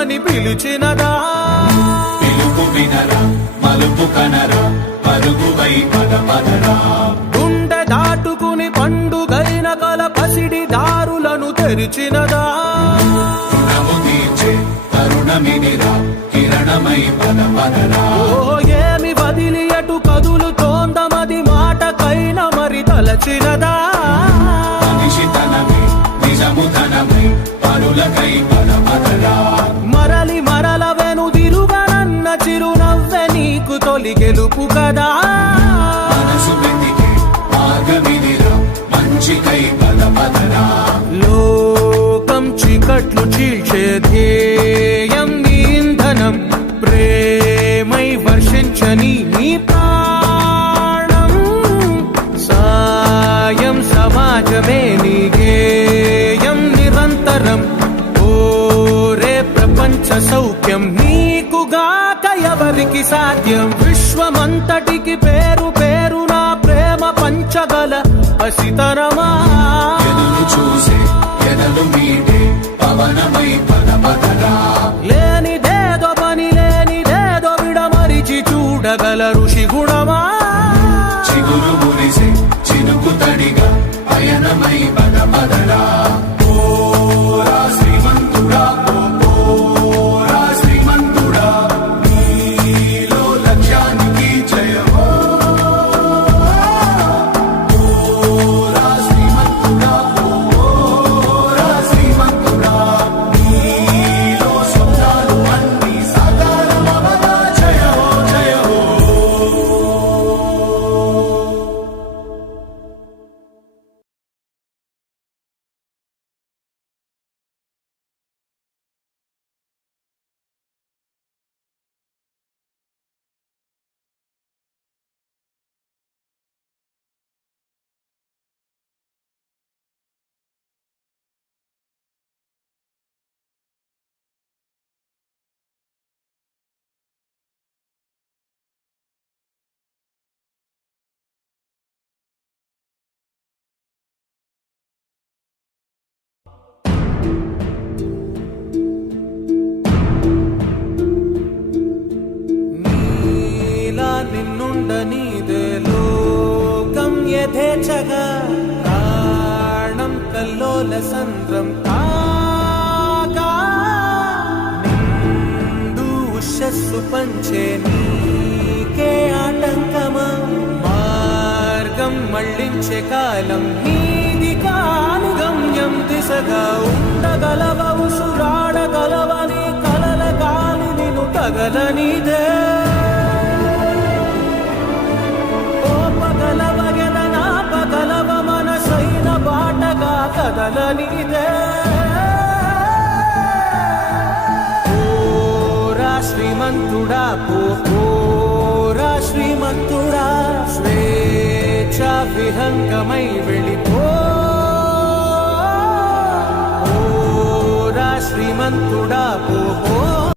రమ్మని పిలిచినదా పిలుపు వినరా మలుపు కనరా పరుగువై పద పదరా గుండె దాటుకుని పండుగైన కల పసిడి దారులను తెరిచినదా రుణము తీర్చే తరుణమినిరా కిరణమై పద పదరా ఓ ఏమి వదిలి ఎటు కదులుతోందమది మాటకైన మరి తలచినదా మనిషి తనమే నిజము తనమై పరులకై పద పదరా మరలి మరల వెనుదిరుగనన్న చిరునవ్వె నీకు తొలి గెలుపు కదా మనసు వెతికే మార్గమినిరా మంచికై పద పదరా లోకం చీకట్లు చీల్చే ధ్యేయం నీ ఇంధనం ప్రేమై వర్షించని నీ ప్రాణం సాయం సమాజమే నీ గేయం నిరంతరం ఓరే ప్రపంచ సౌఖ్యం నీకుగాక ఎవరికి సాధ్యం విశ్వమంతటికి పేరు పేరు నా ప్రేమ పంచగల పసితరమా ఎదురు చూసే ఎదలు మీడే పవనమై పద పదరా లేనిదేదో పని లేనిదేదో విడమరిచి చూడగల ఋషి గుణమా చిగురు మురిసే చినుకు తడిగా పయనమై పద పదరా ఓరా శ్రీమంతుడా ఓరా శ్రీమంతుడా నీలో లక్ష్యానికి జయమో ఓరా శ్రీమంతుడా ఓరా శ్రీమంతుడా నీలో స్వప్నాలు అన్నీ సాకారమవగా జయమో జయమో నీలా నిన్నుండనీదే లోకం యథేచ్ఛగా ప్రాణం కల్లోల సంద్రం కాగా నిండు ఉషస్సు పంచే నీకే ఆటంకమా మార్గం మళ్ళించే కాలం నీది కాని గమ్యం దిశగా ఉండగలవ ఉసురాడగలవని కలల గాలి నిన్ను తగలనిదే ఓపగలవ ఎదనాపగలవ మనసైన బాటగా కదలనిదే ఓరా శ్రీమంతుడా ఓరా శ్రీమంతుడా స్వేచ్ఛ విహంగమై వెళ్ళిపో ఓరా శ్రీమంతుడా ఓ